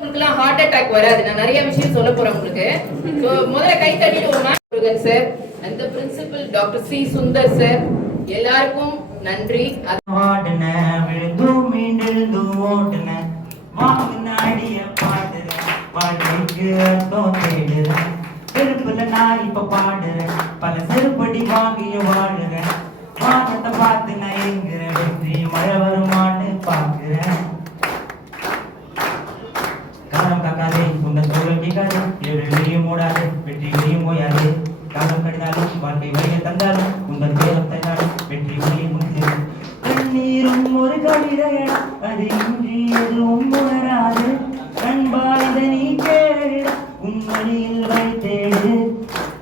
உங்களுக்குலாம் heart attack வராது. நான் நிறைய விஷயம் சொல்ல போறேன் உங்களுக்கு. முதல்ல கை தட்டிட்டு ஒரு முருகன் சார், அந்த principal doctor C Sundar sir, எல்லாருக்கும் நன்றி. செருப்புல நான் இப்ப பாடுறேன், பல செருப்படி வாங்கிய வாழுறேன். வானத்தை பார்த்து நான் எங்குறேன், வெற்றி மழை வருமானு பாக்குறேன். காலம் காக்காதே, உங்க சோழல் கேட்காது, எழுதியும் மூடாது, வெற்றிகளையும் ஓயாது. காலம் கடிதாலும் வாழ்க்கை வழிய தந்தாலும் உங்கள் பேரம் தந்தாலும் வெற்றி வழியை முடிந்தது. கண்ணீரும் ஒரு கவிதையடா, அது இன்றி எதுவும் உணராது. அன்பாய்த நீ கேடு, உண்மையில் வைத்தேடு,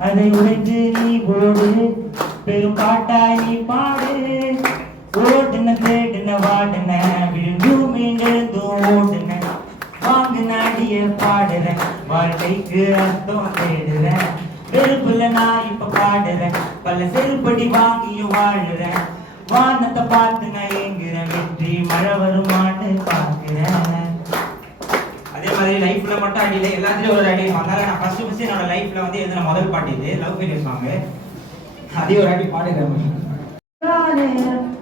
அதை உடைத்து நீ போடு, பெரும் பாட்டாய் நீ பாடு. ஓட்டுன தேடுன வாடுன, விழுந்து மீண்டெழுந்து ஓடுன, வாங்குன அடிய பாடுறேன், வாழ்க்கைக்கு அர்த்தம் தேடுறேன். வெறுப்புல நான் இப்ப பாடுறேன், பல செருப்படி வாங்கியும் வாழுறேன். வானத்தை பார்த்து நான் ஏங்குறேன், வெற்றி மழை வருமானு பார்க்கிறேன். அதே மாதிரி லைஃப்ல மட்டும் அடியில எல்லாத்துலயும் ஒரு அடி. அதனால நான் ஃபர்ஸ்ட் என்னோட லைஃப்ல வந்து எழுதின முதல் பாட்டு இது, லவ் ஃபெயிலியர் சாங். அதே ஒரு அடி பாடுகிறேன்.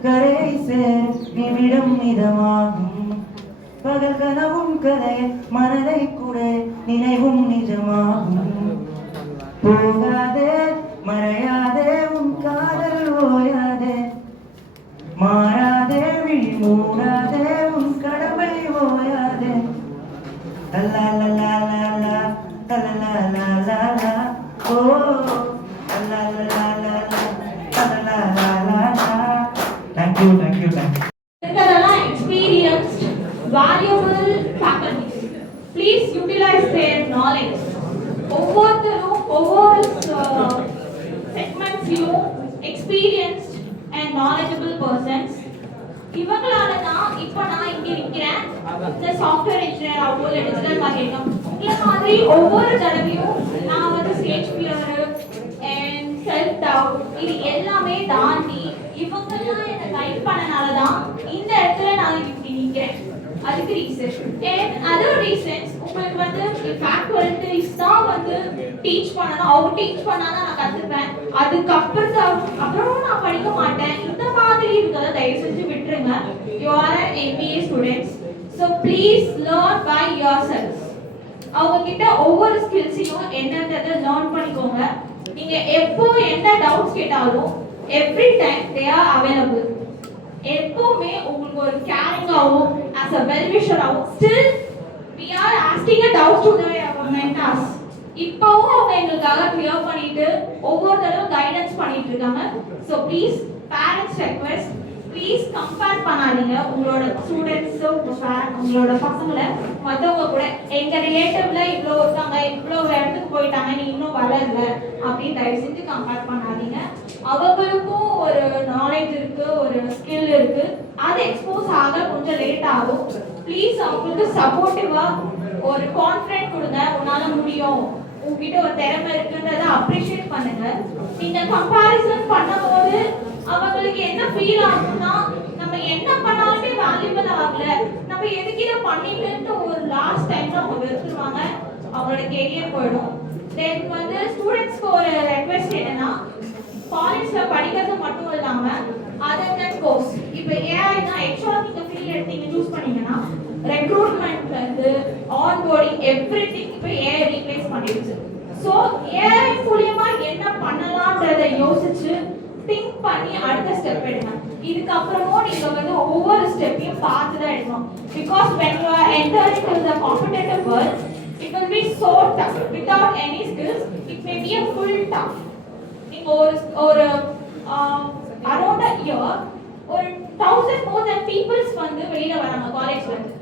கரை சேர் நிமிடம் மிதமாகும், பகல் கனவும் கதை மனதை கூட நினைவும் நிஜமாகும். போகாதே மறையாதே உன் காதல் ஓயாதே, மாறாதே விழி மூடாதே உன் கடமை ஓயாதே. லா லா லா லா லா லா லா லா லா லா ஓ லா லா லா லா லா லா லா லா லா. Thank you. இதெல்லாம் experienced, valuable faculties. Please utilize their knowledge. ஒவ்வொருத்தரும் ஒவ்வொரு செக்மெண்ட்ஸ்லயும் experienced and knowledgeable persons. இவங்களால தான் இப்போ நான் இங்க நிக்கிறேன். இந்த சாஃப்ட்வேர் இன்ஜினியர் ஆகவோ இல்லை டிஜிட்டல் மார்க்கெட்டிங், உங்களை மாதிரி ஒவ்வொரு தடவையும் நான் வந்து stage fear and self doubt இது எல்லாமே தாண்டி இவங்கெல்லாம் என்னை கைட் பண்ணனால தான் இந்த இடத்துல நான் இப்படி நிற்கிறேன். அதுக்கு ரீசன் அண்ட் அதர் ரீசன்ஸ் உங்களுக்கு வந்து ஃபேக்கல்டிஸ் தான் வந்து டீச் பண்ணணும். அவங்க டீச் பண்ணாதான் நான் கற்றுப்பேன். அப்புறம் நான் படிக்க மாட்டேன். இந்த மாதிரி இருக்கிறத தயவு செஞ்சு விட்டுருங்க. You are an MBA students, so please learn by yourselves. அவங்க கிட்ட ஒவ்வொரு ஸ்கில்ஸையும் என்னன்றதை லேர்ன் பண்ணிக்கோங்க. நீங்க எப்போ என்ன டவுட்ஸ் கேட்டாலும் every time they are available. எப்பவுமே உங்களுக்கு ஒரு கேரிங்காகவும் as a well-wisher ஆகவும் still we are asking a doubt to the mentors. இப்போவும் அவங்க எங்களுக்காக கிளியர் பண்ணிட்டு ஒவ்வொரு தடவை கைடன்ஸ் பண்ணிட்டு இருக்காங்க. So please parents request, please compare பண்ணாதீங்க உங்களோட ஸ்டூடெண்ட்ஸ் உங்களோட பசங்களை மற்றவங்க கூட. எங்க ரிலேட்டிவ்ல இவ்வளோ இருக்காங்க, இவ்வளோ இடத்துக்கு போயிட்டாங்க, நீ இன்னும் வளரல அப்படின்னு தயவு செஞ்சு கம்பேர் பண்ணாதீங்க. அவங்களுக்கும் ஒரு நாலேஜ் இருக்கு, ஒரு ஸ்கில் இருக்கு, அது எக்ஸ்போஸ் ஆக கொஞ்சம் லேட் ஆகும். ப்ளீஸ் அவங்களுக்கு சப்போர்ட்டிவா ஒரு கான்ஃபிடென்ட் கொடுங்க. உன்னால முடியும், உங்ககிட்ட ஒரு திறமை இருக்குன்றத அப்ரிஷியேட் பண்ணுங்க. நீங்க கம்பேரிசன் பண்ணும்போது அவங்களுக்கு என்ன ஃபீல் ஆகும்னா, நம்ம என்ன பண்ணாலுமே வேல்யூபிள் ஆகல, நம்ம எதுக்கு இதை பண்ணிட்டு ஒரு லாஸ்ட் டைம்ல அவங்க வெறுத்துருவாங்க, அவங்களோட கெரியர் போயிடும். தென் வந்து ஸ்டூடெண்ட்ஸ்க்கு ஒரு ரெக்வெஸ்ட் என்னன்னா, காலேஜ்ல படிக்கிறது மட்டும் இல்லாம அதர் தன் கோர்ஸ், இப்போ ஏஐனா எக்ஸ்ட்ரா நீங்க ஃபீல்ட் எடுத்தீங்க சூஸ் பண்ணீங்கன்னா ரெக்ரூட்மெண்ட்ல இருந்து ஆன்போர்டிங் எவ்ரிதிங் இப்போ ஏஐ ரீப்ளேஸ் பண்ணிடுச்சு. ஸோ ஏஐ மூலியமா என்ன பண்ணலாம்ன்றதை யோசிச்சு திங்க் பண்ணி அடுத்த ஸ்டெப் எடுங்க. இதுக்கப்புறமும் நீங்க வந்து ஒவ்வொரு ஸ்டெப்பையும் பார்த்து தான் எடுக்கணும். Because when you are entering into the competitive world, it will be so tough. Without any skills, it may be a full tough. நீங்க ஒரு around a year ஒரு 1000 more than peoples வந்து வெளியில வராங்க காலேஜ்ல இருந்து.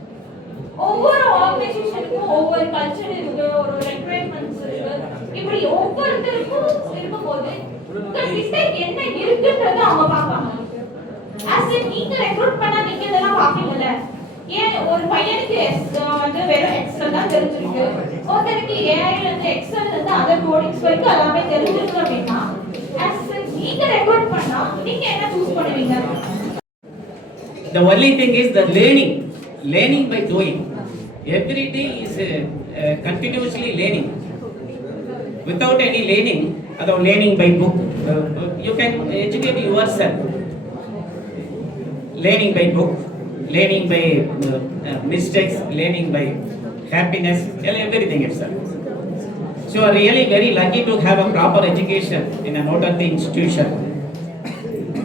ஒவ்வொரு ஆர்கனைசேஷனுக்கும் ஒவ்வொரு கல்ச்சர் இருக்கு, ஒரு ரெக்வயர்மெண்ட்ஸ் இருக்கு. இப்படி ஒவ்வொருத்தருக்கும் இருக்கும்போது உங்ககிட்ட என்ன இருக்குன்றத அவங்க பார்ப்பாங்க. நீங்க ரெக்ரூட் பண்ணா நீங்க இதெல்லாம் பார்ப்பீங்கல்ல. ஏன் ஒரு பையனுக்கு வந்து வெறும் எக்ஸல் தான் தெரிஞ்சிருக்கு, ஒருத்தருக்கு ஏஐல இருந்து எக்ஸல் இருந்து அதர் கோடிங்ஸ் வரைக்கும் எல்லாமே தெரிஞ்சிருக்கு அப்படின்னா நீங்க ரெக்ரூட் பண்ணா நீங்க என்ன சூஸ் பண்ணுவீங்க? The only thing is the learning by doing. every day is continuously learning. Without any learning, although learning by book, you can educate yourself. Learning by book, learning by mistakes, learning by happiness, everything itself. So you are really very lucky to have a proper education in a noteworthy institution,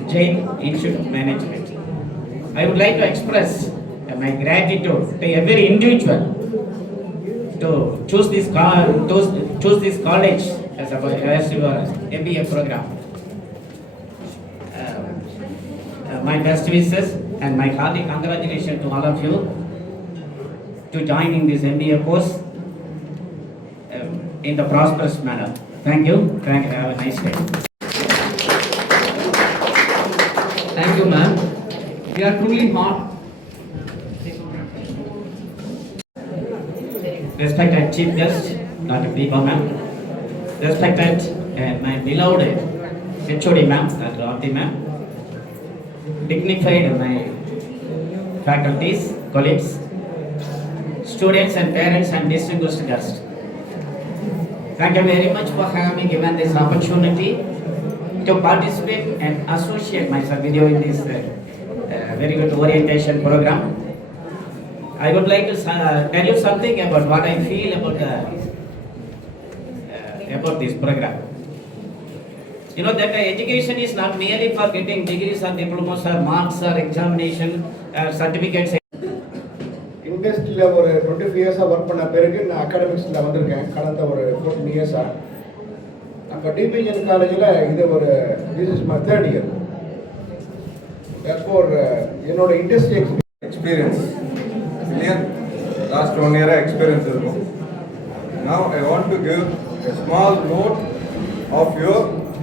Jain Institute of Management. I would like to express my gratitude to every individual to choose this college as your MBA program. My best wishes and my hearty congratulations to all of you to joining this MBA course in the prosperous manner. Thank you. Thank you. Have a nice day. Thank you, ma'am. We are truly honored. Respected Chief Guest, Dr. Deepa ma'am. Respected my beloved HOD ma'am, Dr. Aarti ma'am. Dignified my faculties, colleagues, students and parents and distinguished guests. Thank you very much for having me given this opportunity to participate and associate myself with you in this very good orientation program. I would like to tell you something about what I feel about this program. You know that education is not merely for getting degrees or diplomas or marks or examination certificates. இண்டஸ்ட்ரியில் ஒரு 25 இயர்ஸாக work பண்ண பிறகு நான் அகாடமிக்ஸில் வந்திருக்கேன் கடந்த ஒரு 14 இயர்ஸாக. நம்ம டிபிஜன் காலேஜில் இது ஒரு this is my 3rd year. Therefore என்னோட இண்டஸ்ட்ரி எக்ஸ்பீரியன்ஸ் இல்லையா லாஸ்ட் 1 இயராக எக்ஸ்பீரியன்ஸ் இருக்கும். Now I want to give a small note of your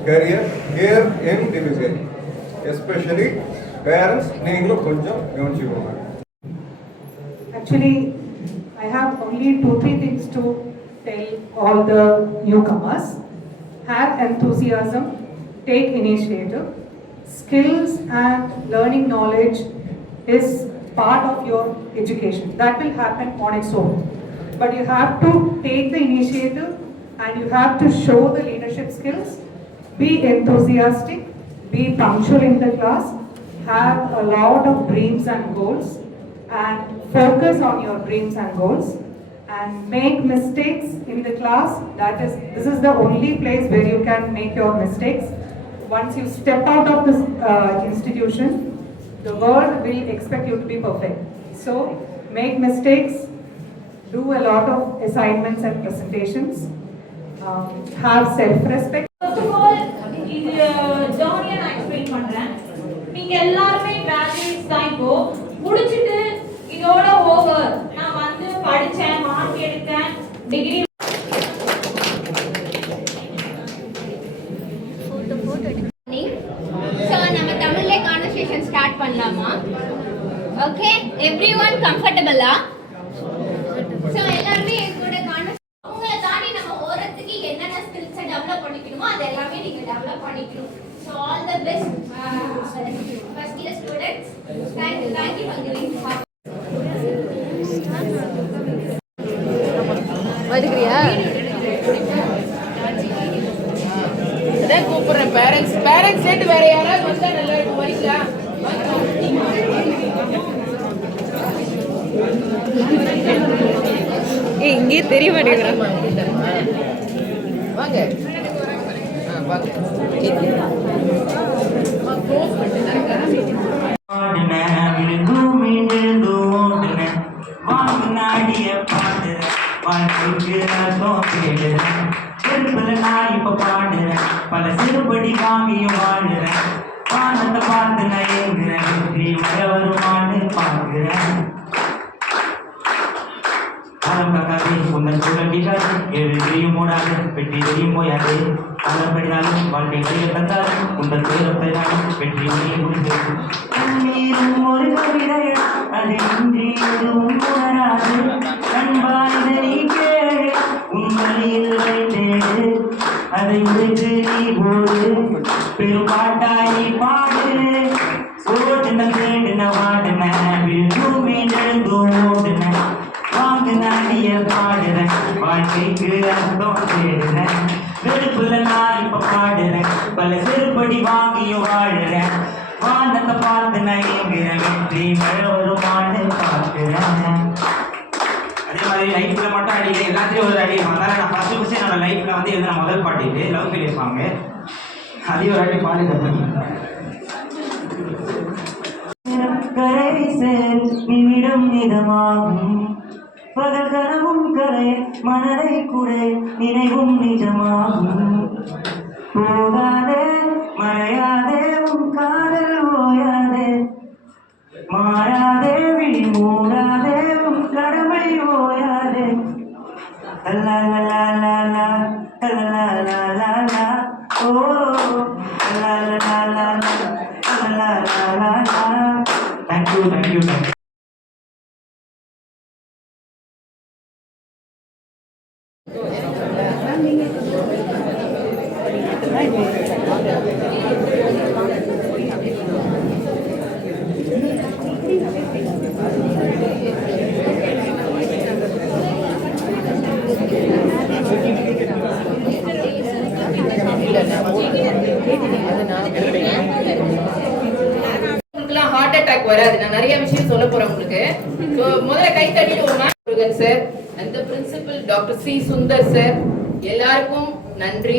career here in division, especially parents நீங்களும் கொஞ்சம் கவனிச்சுக்கோங்க. Actually, I have only 2-3 things to tell all the newcomers. Have enthusiasm, take initiative. Skills and learning knowledge is part of your education. That will happen on its own. But you have to take the initiative and you have to show the leadership skills. Be enthusiastic, be punctual in the class, have a lot of dreams and goals, and focus on your dreams and goals, and make mistakes in the class. This is the only place where you can make your mistakes. Once you step out of this institution, the world will expect you to be perfect. So make mistakes, do a lot of assignments and presentations, have self-respect. First of all, இது ஜாலியா நான் explain பண்றேன். நீங்க எல்லாரும் graduates தான் இப்போ முடிச்சிட்டு இதோட ஓவர் நான் வந்து படிச்சேன் மார்க் எடுத்தேன் டிகிரி So நம்ம தமிழ்ல கான்வர்சேஷன் ஸ்டார்ட் பண்ணலாமா? ஓகே, எவ்ரிவன் கம்ஃபர்ட்டபிளா? சோ எல்லாரும் என் கூட உங்களை தாண்டி நம்ம ஓரத்துக்கு என்னென்ன ஸ்கில்ஸ் டெவலப் பண்ணிக்கணுமோ அது எல்லாமே நீங்க டெவலப் பண்ணிக்கணும். So all the best first year students. Thank you for giving this opportunity. வருகிறியா? அதான் கூப்பிடுறேன். பேரண்ட்ஸ் சேர்த்து வேற யாராவது வந்தா நல்லா இருக்கும். வரீங்களா? இங்கே தெரிய மாட்டேங்கிறாங்க. வாங்க வாங்க. பல சிறுபடி வாங்கியும் வாழுறேன். வானத்தை பார்த்து நான் ஏங்குறேன். வருமானு பார்க்கிறேன். உங்கள் சூழலிடாது எழுதியும் மூடாது வெற்றியையும் போயாது. காலம் படினாலும் வாழ்க்கை கையில் தந்தால் உங்கள் துயரத்தை வெற்றி முடிந்தது. கண்ணீரும் ஒரு கவிதை அது இன்றி எதுவும் உணராது. கண்பாய்ந்த நீ கேடு உண்மையில் வைத்தேடு அதை உழைத்து நீ போடு பெரும் பாட்டாய் நீ பாடு. ஓடுன தேடுன வாடுன விழுந்தும் மீண்டெழுந்தும் ஓடுன வாங்க வாழ்க்கைக்கு அர்த்தம் தேடுறேன் வெறுப்புல நான் இப்ப பாடுறேன் பல செருப்படி வாங்கியும் வாழுறேன் வானத்தை பார்த்து நயங்குறேன் வெற்றி மழை வருமானு பார்க்கிறேன் அதே மாதிரி லைஃப்ல மட்டும் அடிக்கல எல்லாத்துலயும் ஒரு அடி வந்தாலும் நான் ஃபர்ஸ்ட் என்னோட லைஃப்ல வந்து எழுதின முதல் பாட்டு லவ் ஃபெயிலியர் சாங் அதையும் ஒரு அடி பாடி கரை சேர் நிமிடம் நிதமாகும் பகல் கனவும் கரை மனதை குறை நினைவும் நிஜமாகும் போகாதே மறையாதே உன் காதல் ஓயாதே மாறாதே விழி மூடாதே உன் கடமை ஓயாதே லா லா லா லா லா லா லா லா லா ஓ லா லா லா லா லா லா லா லா. Thank you, thank you, thank you. உங்களுக்குலாம் ஹார்ட் அட்டாக் வராது. நான் நிறைய விஷயம் சொல்ல போறேன் உங்களுக்கு. முதல்ல கை தட்டிடுவோமா முருகன் சார், அந்த principal doctor C Sundar sir, எல்லாருக்கும் நன்றி.